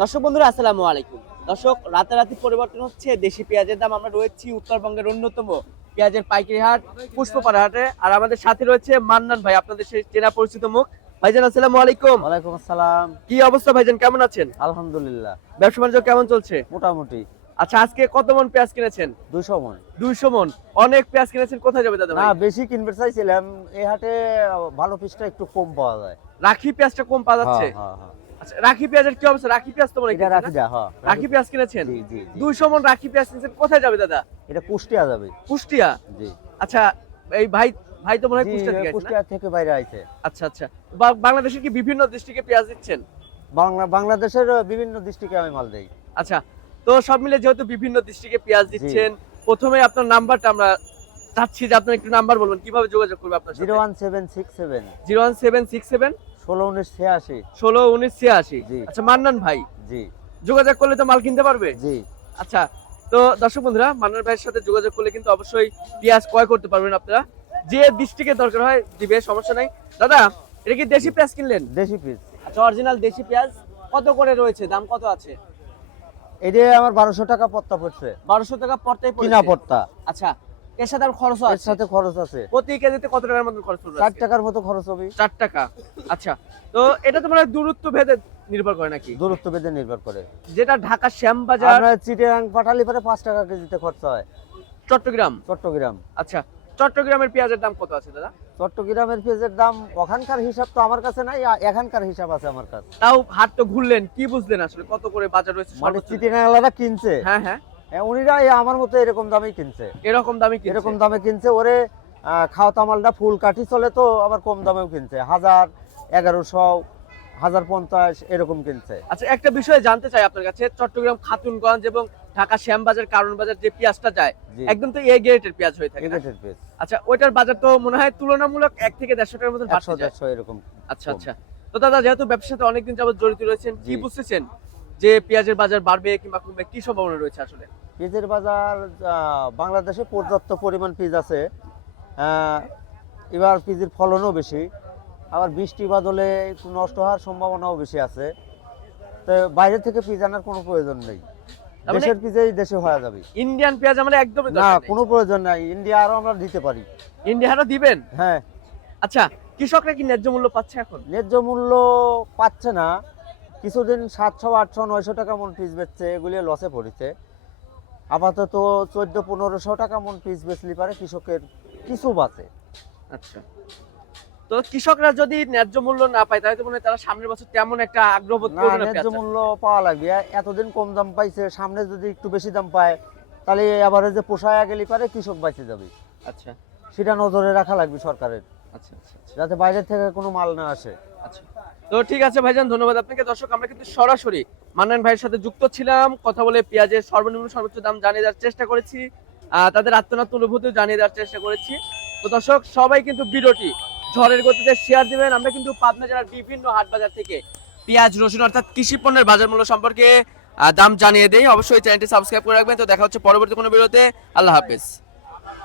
দর্শক বন্ধুরা আসসালামু আলাইকুম। দর্শক, রাতারাতি পরিবর্তন হচ্ছে দেশি পেঁয়াজের দাম। আমরা রয়েছি উত্তরবঙ্গের অন্যতম পেঁয়াজের পাইকারি হাট পুষ্পপাড়া হাটে। আর আমাদের সাথে রয়েছে মান্নান ভাই, আপনাদের সেই চেনা পরিচিত মুখ। ভাইজান আসসালামু আলাইকুম। ওয়ালাইকুম আসসালাম। কি অবস্থা ভাইজান, কেমন আছেন? আলহামদুলিল্লাহ, ব্যবসা বাণিজ্য কেমন চলছে? মোটামুটি। আচ্ছা, আজকে কত মন পেঁয়াজ কিনেছেন? 200 মন। 200 মন। অনেক পেঁয়াজ কিনেছেন, কোথায় যাবে দাদা না, ভাই? বেশি কিনতে চাইছিলাম। এই হাটে ভালো পিসটা একটু কম পাওয়া যায়। রাখি পেঁয়াজটা কম পাওয়া যাচ্ছে। হ্যাঁ, হ্যাঁ। আচ্ছা, রাখি পেঁয়াজের কি অবস্থা? রাখি পেঁয়াজ তো মনে এটা রাখি দা, হ্যাঁ। রাখি পেঁয়াজ কিনেছেন? জি, জি, জি। 200 মন রাখি পেঁয়াজ কিনেছেন, কোথায় যাবে দাদা? এটা কুষ্টিয়া যাবে। কুষ্টিয়া? জি। আচ্ছা, এই ভাই ভাই তো মনে হয় জি, কুষ্টিয়া থেকে আসে না? কুষ্টিয়া থেকে বাইরে আইছে। আচ্ছা আচ্ছা। বাংলাদেশের কি বিভিন্ন ডিস্ট্রিক্টে পেঁয়াজ দিচ্ছেন? বাংলাদেশের বিভিন্ন ডিস্ট্রিক্টে আমি মাল দেই। আচ্ছা, তো সব মিলে যেহেতু বিভিন্ন ডিস্ট্রিক্টে পেঁয়াজ দিচ্ছেন, প্রথমে আপনার নাম্বারটা আমরা চাচ্ছি যে আপনি একটু নাম্বার বলবেন, কিভাবে যোগাযোগ করবে আপনার সাথে? 01767 01767 161986। 161986। জি। আচ্ছা মান্নান ভাই, জি, যোগাযোগ করলে তো মাল কিনতে পারবে? জি। আচ্ছা, তো দর্শক বন্ধুরা, মান্নান ভাইয়ের সাথে যোগাযোগ করলে কিন্তু অবশ্যই পেঁয়াজ ক্রয় করতে পারবেন আপনারা। যে ডিস্ট্রিক্টে দরকার হয় দিবে, সমস্যা নাই। দাদা, এটা কি দেশি পেঁয়াজ কিনলেন? দেশি পিস। আচ্ছা, অরিজিনাল দেশি পেঁয়াজ কত করে রয়েছে, দাম কত আছে? এটা আমার 1200 টাকা পত্তা পড়ছে। 1200 টাকা পড়তেই পড়েছে? কিনা পত্তা। আচ্ছা, এর সাথে আর খরচও এর আছে? সাথে খরচ আছে। প্রতি কেজিতে কত টাকার মতো খরচ পড়বে? 4 টাকার মতো খরচ হবে। 4 টাকা। আচ্ছা, তো এটা তো মানে দূরত্ব ভেদে নির্ভর করে নাকি? দূরত্ব ভেদে নির্ভর করে। যেটা ঢাকা শ্যামবাজার, আপনার চিটাগাং পাঠালে পরে 5 টাকা কেজিতে খরচা হয়। চট্টগ্রাম। চট্টগ্রাম। আচ্ছা, চট্টগ্রামের পেঁয়াজের দাম কত আছে দাদা? চট্টগ্রামের পেঁয়াজের দাম ওখানকার হিসাব তো আমার কাছে নাই, এখানকার হিসাব আছে আমার কাছে। তাও হাট তো ঘুরলেন, কি বুঝলেন আসলে কত করে বাজার রয়েছে মানে সর্বোচ্চ? চিটাগাংলারা কিনছে, হ্যাঁ হ্যাঁ, উনিরা আমার মতো এরকম দামেই কিনছে। এরকম দামে কিনছে? এরকম দামে কিনছে। ওরে খাওয়া তামালটা ফুল কাঠি চলে তো আবার কম দামেও কিনছে। 1000, 1100, 1050 এরকম কিনছে। আচ্ছা, একটা বিষয় জানতে চাই আপনার কাছে। চট্টগ্রাম খাতুনগঞ্জ এবং ঢাকা শ্যামবাজার কারণ বাজার যে পেঁয়াজটা যায়, জি। একদম তো এ গ্রেডের পেঁয়াজ হয়ে থাকে না? এগেটেড পেঁয়াজ আচ্ছা, ওইটার বাজার তো মনে হয় তুলনামূলক 1 থেকে 150 টাকার মতো 100, বাড়তে যায়। 150 এরকম। আচ্ছা আচ্ছা। তো দাদা, যেহেতু ব্যবসার সাথে অনেকদিন যাবত জড়িত রয়েছেন, কি জি। বুঝতেছেন যে পেঁয়াজের বাজার বাড়বে কিংবা কমবে, কি সম্ভাবনা রয়েছে আসলে? পেঁয়াজের বাজার বাংলাদেশে পর্যাপ্ত পরিমাণ পেঁয়াজ আছে। আহ, এবার পেঁয়াজের ফলনও বেশি, আবার বৃষ্টি বাদলে একটু নষ্ট হওয়ার সম্ভাবনাও বেশি আছে। তো বাইরে থেকে পেঁয়াজ আনার কোনো প্রয়োজন নেই। তার মানে দেশের পেঁয়াজেই দেশে হয়ে যাবে। ইন্ডিয়ান পেঁয়াজ আমরা একদমই না, দরকার নেই? কোনো প্রয়োজন নাই। ইন্ডিয়া আরো আমরা দিতে পারি। ইন্ডিয়ানও দিবেন? হ্যাঁ। আচ্ছা, কৃষকরা কি ন্যায্য মূল্য পাচ্ছে এখন? ন্যায্য মূল্য পাচ্ছে না। কিছুদিন 700, 800, 900 টাকা মন পিস বেচছে, এগুলি লসে পড়েছে। আপাতত 1400-1500 টাকা মন পিস বেচলি পারে কৃষকের কিছু বাঁচে। আচ্ছা, তো কৃষকরা যদি ন্যায্য মূল্য না পায়, তাহলে তো মনে হয় তারা সামনের বছর তেমন একটা আগ্রহ বোধ না, করবে না ন্যায্য পেঁয়াজ চাষে। মূল্য পাওয়া লাগবে। এতদিন কম দাম পাইছে, সামনে যদি একটু বেশি দাম পায় তাহলে এবারে যে পোষায় গেলি পারে কৃষক বাঁচে যাবে। আচ্ছা সেটা নজরে রাখা লাগবে সরকারের, আচ্ছা আচ্ছা আচ্ছা যাতে বাইরের থেকে কোনো মাল না আসে। আচ্ছা। তো ঠিক আছে ভাইজান, ধন্যবাদ আপনাকে। দর্শক, আমরা কিন্তু সরাসরি মান্নান ভাইয়ের সাথে যুক্ত ছিলাম, কথা বলে পেঁয়াজের সর্বনিম্ন সর্বোচ্চ দাম জানিয়ে দেওয়ার চেষ্টা করেছি, তাদের আত্মনাত্ম অনুভূতি জানিয়ে দেওয়ার চেষ্টা করেছি। তো দর্শক, সবাই কিন্তু ভিডিওটি ঝড়ের গতিতে শেয়ার দিবেন। আমরা কিন্তু পাবনা জেলার বিভিন্ন হাট বাজার থেকে পেঁয়াজ, রসুন অর্থাৎ কৃষি পণ্যের বাজার মূল্য সম্পর্কে দাম জানিয়ে দেই। অবশ্যই চ্যানেলটি সাবস্ক্রাইব করে রাখবেন। তো দেখা হচ্ছে পরবর্তী কোনো ভিডিওতে। আল্লাহ হাফেজ।